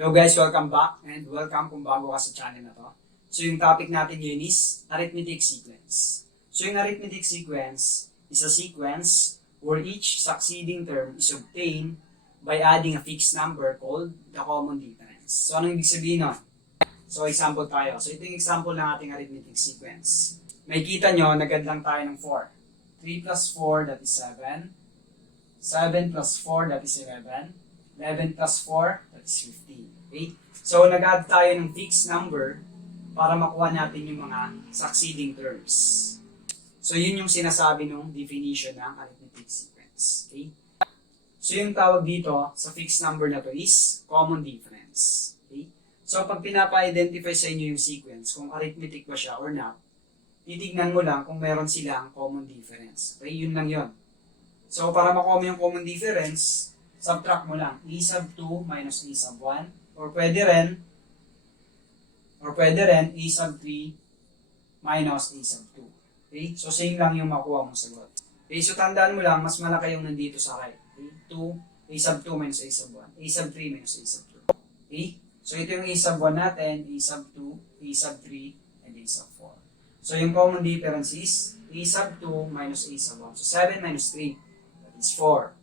Hello guys, welcome back and welcome kung bago ka sa channel na to. So yung topic natin ngayon is arithmetic sequence. So yung arithmetic sequence is a sequence where each succeeding term is obtained by adding a fixed number called the common difference. So anong ibig sabihin nun? So example tayo. So ito yung example ng ating arithmetic sequence. May kita nyo, nagad lang tayo ng 4. 3 plus 4, that is 7. 7 plus 4, that is 11. 11 plus 4, that's 15. Okay? So, nag-add tayo ng fixed number para makuha natin yung mga succeeding terms. So, yun yung sinasabi ng definition ng arithmetic sequence. Okay? So, yung tawag dito sa fixed number na to is common difference. Okay? So, pag pinapa-identify sa inyo yung sequence, kung arithmetic ba siya or not, titignan mo lang kung meron silang common difference. Okay? Yun lang yun. So, para makuha mo yung common difference, subtract mo lang a sub 2 minus a sub 1 or pwede rin a sub 3 minus a sub 2. Okay? So same lang yung makuha mong sagot. Okay? So tandaan mo lang, mas malaki yung nandito sa right. Okay? 2, a sub 2 minus a sub 1. A sub 3 minus a sub 2. Okay? So ito yung a sub 1 natin, a sub 2, a sub 3, and a sub 4. So yung common difference is a sub 2 minus a sub 1. So 7 minus 3, that is 4.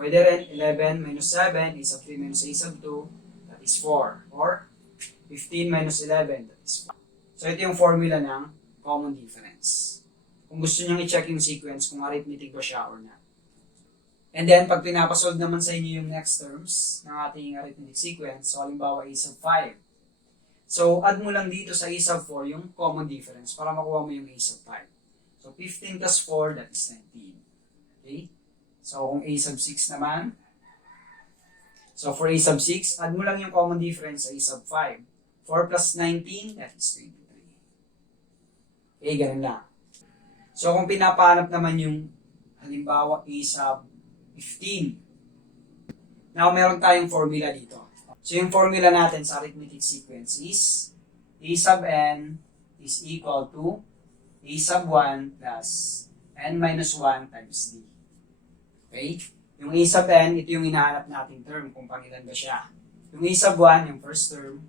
Pwede rin 11 minus 7, a sub 3 minus a sub 2, that is 4. Or 15 minus 11, that is 4. So ito yung formula ng common difference. Kung gusto nyo i-check yung sequence, kung arithmetic ba siya or not. And then, pag pinapasolve naman sa inyo yung next terms ng ating arithmetic sequence, so halimbawa a sub 5. So, add mo lang dito sa a sub 4 yung common difference para makuha mo yung a sub 5. So, 15 plus 4, that is 19. Okay? So, kung a sub 6 naman, so for a sub 6, add mo lang yung common difference sa a sub 5. 4 plus 19, that is 23. Okay, ganun lang. So, kung pinapahanap naman yung, halimbawa, a sub 15. Now, meron tayong formula dito. So, yung formula natin sa arithmetic sequence is a sub n is equal to a sub 1 plus n minus 1 times d. Okay? Yung a sub n, ito yung hinahanap nating term kung pangilan ba siya. Yung a sub 1, yung first term.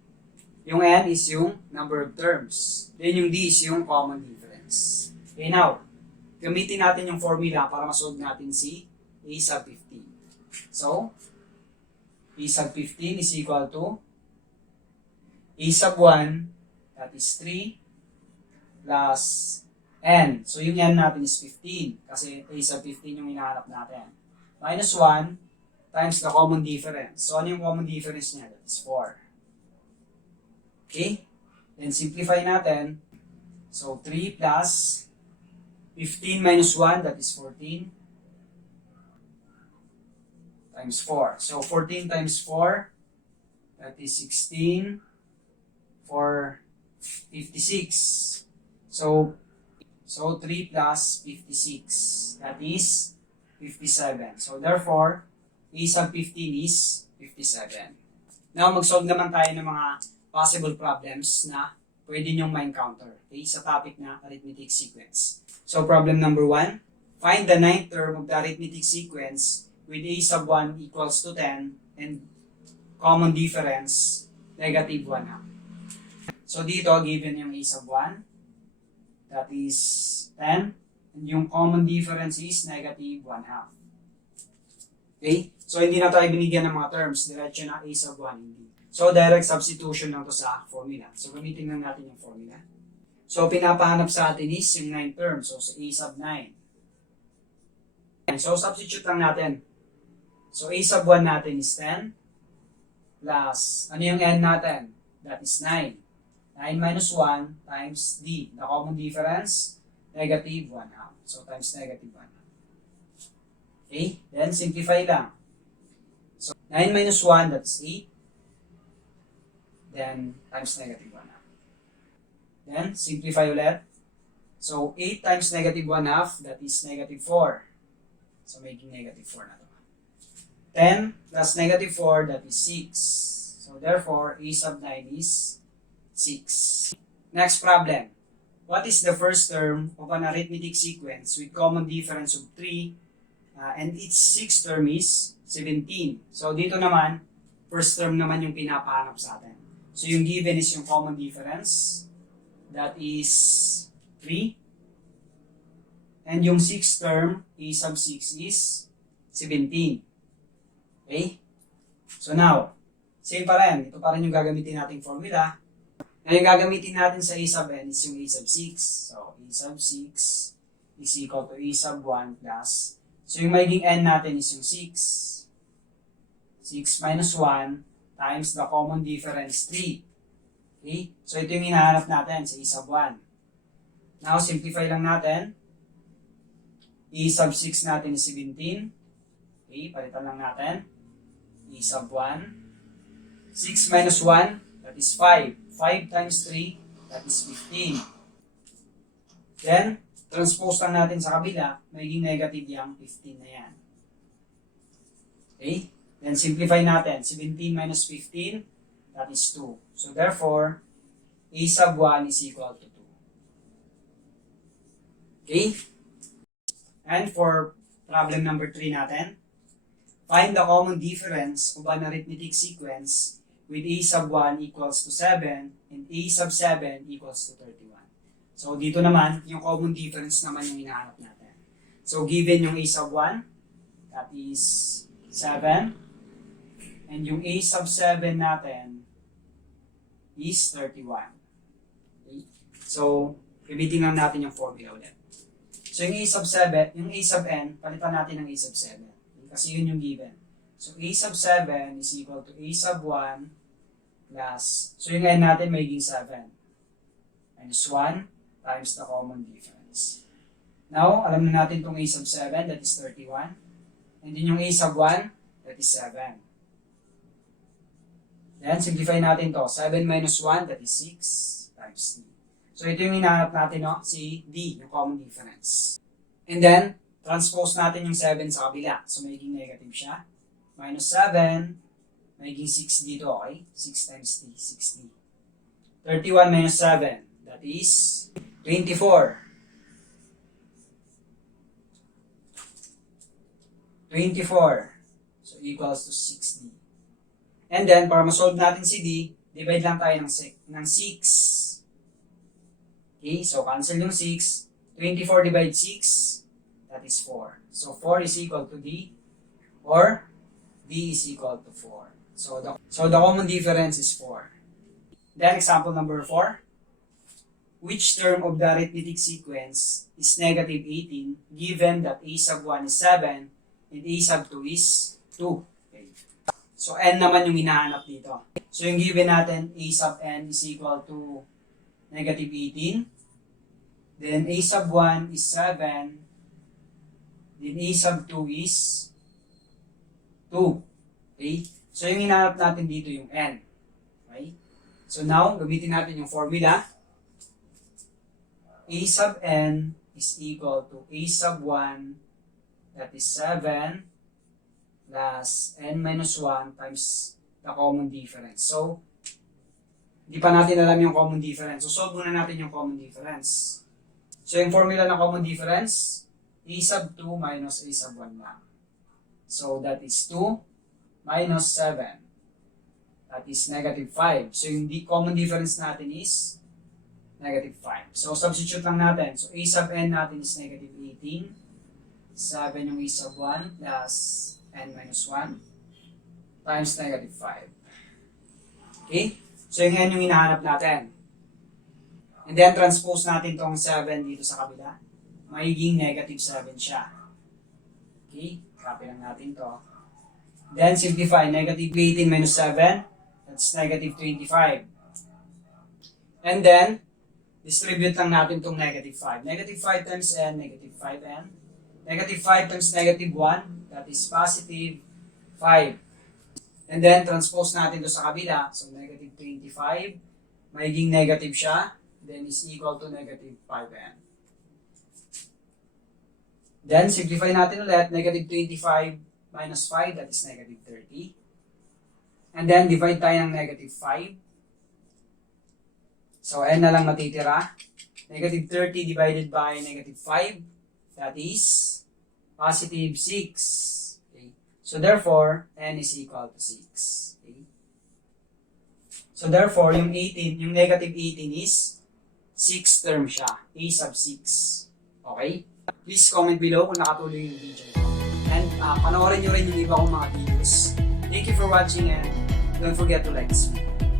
Yung n is yung number of terms. Then yung d is yung common difference. Okay, now, gamitin natin yung formula para masolve natin si a sub 15. So, a sub 15 is equal to a sub 1, that is 3, plus n. So, yung n natin is 15 kasi a sub 15 yung hinahanap natin. Minus 1 times the common difference. So, ano yung common difference niya? That is 4. Okay? Then, simplify natin. So, 3 plus 15 minus 1, that is 14 times 4. So, 14 times 4, that is 16 for 56. So 3 plus 56, that is 57. So, therefore, a sub 15 is 57. Now, mag-solve naman tayo ng mga possible problems na pwede nyong ma-encounter, okay, sa topic na arithmetic sequence. So, problem number 1, find the ninth term of the arithmetic sequence with a sub 1 equals to 10 and common difference negative 1 half. So, dito, given yung a sub 1, that is 10, and yung common difference is negative 1 half. Okay? So, hindi na tayo binigyan ng mga terms. Diretso na a sub 1, hindi. So, direct substitution lang to sa formula. So, gamitin lang natin yung formula. So, pinapahanap sa atin is yung 9 terms. So, sa a sub 9. So, substitute lang natin. So, a sub 1 natin is 10 plus, ano yung n natin? That is 9. 9 minus 1 times d. The common difference, negative 1 half. So, times negative 1 half. Okay? Then, simplify lang. So, 9 minus 1, that's 8. Then, times negative 1 half. Then, simplify ulit. So, 8 times negative 1 half, that is negative 4. So, making negative 4 na to. 10 plus negative 4, that is 6. So, therefore, a sub 9 is 6. Next problem. What is the first term of an arithmetic sequence with common difference of 3 and its sixth term is 17? So, dito naman, first term naman yung pinapahanap sa atin. So yung given is yung common difference. That is 3. And yung sixth term, a sub 6 is 17. Okay? So now, same pa rin. Ito pa rin yung gagamitin nating formula. Ngayon gagamitin natin sa a sub n is yung a sub 6. So, a sub 6 is equal to a sub 1 plus. So, yung magiging n natin is yung 6. 6 minus 1 times the common difference 3. Okay? So, ito yung hinahanap natin sa a sub 1. Now, simplify lang natin. A sub 6 natin is 17. Okay, palitan lang natin. A sub 1. 6 minus 1, that is 5. 5 times 3, that is 15. Then, transpose lang natin sa kabila, magiging negative yung 15 na yan. Okay? Then, simplify natin. 17 minus 15, that is 2. So, therefore, A sub 1 is equal to 2. Okay? And for problem number 3 natin, find the common difference of an arithmetic sequence with a sub 1 equals to 7 and a sub 7 equals to 31. So, dito naman, yung common difference naman yung hinahanap natin. So, given yung a sub 1, that is 7. And yung a sub 7 natin is 31. Okay? So, gamitin lang natin yung formula ulit. So, yung a sub 7, yung a sub n, palitan natin ng a sub 7. Kasi yun yung given. So, a sub 7 is equal to a sub 1 plus, so yung n natin magiging 7. Minus 1 times the common difference. Now, alam na natin itong a sub 7, that is 31. And then yung a sub 1, that is 7. Then, simplify natin to. 7 minus 1, that is 6 times 3. So, ito yung hinahanap natin, no? Si D, yung common difference. And then, transpose natin yung 7 sa kabila. So, magiging negative siya. Minus 7, magiging 6 dito, okay? 6 times D, 6D. 31 minus 7, that is 24. 24. So, equals to 6D. And then, para ma-solve natin si D, divide lang tayo ng 6. Okay, so cancel yung 6. 24 divided 6, that is 4. So 4 is equal to D, or D is equal to 4. So the common difference is 4. Then example number 4. Which term of the arithmetic sequence is negative 18 given that a sub 1 is 7 and a sub 2 is 2? Okay. So n naman yung hinahanap dito. So yung given natin, a sub n is equal to negative 18. Then a sub 1 is 7. Then a sub 2 is 2. Okay? So yung hinahanap natin dito yung n. Okay? So now, gamitin natin yung formula. A sub n is equal to a sub 1, that is 7, plus n minus 1 times the common difference. So, di pa natin alam yung common difference. So, solve muna natin yung common difference. So, yung formula ng common difference, a sub 2 minus a sub 1 lang. So, that is 2 minus 7. That is negative 5. So, yung common difference natin is negative 5. So, substitute lang natin. So, a sub n natin is negative 18. 7 yung a sub 1 plus n minus 1 times negative 5. Okay? So, yung n yung hinahanap natin. And then, transpose natin tong 7 dito sa kabila. Magiging negative 7 siya. Okay? Copy lang natin to. Then, simplify. Negative 18 minus 7. That's negative 25. And then, distribute lang natin tong negative 5. Negative 5 times n, negative 5n. Negative 5 times negative 1, that is positive 5. And then, transpose natin to sa kabila. So, negative 25, magiging negative siya, then is equal to negative 5n. Then, simplify natin ulit. Negative 25 minus 5, that is negative 30. And then, divide tayo ng negative 5. So, n na lang matitira. Negative 30 divided by negative 5, that is positive 6. Okay. So, therefore, n is equal to 6. Okay. So therefore, yung 18, yung negative 18 is 6 term siya. A sub 6. Okay? Please comment below kung nakatuloy yung video nito. And panoorin nyo rin yung iba kong mga videos. Thank you for watching and don't forget to like this video.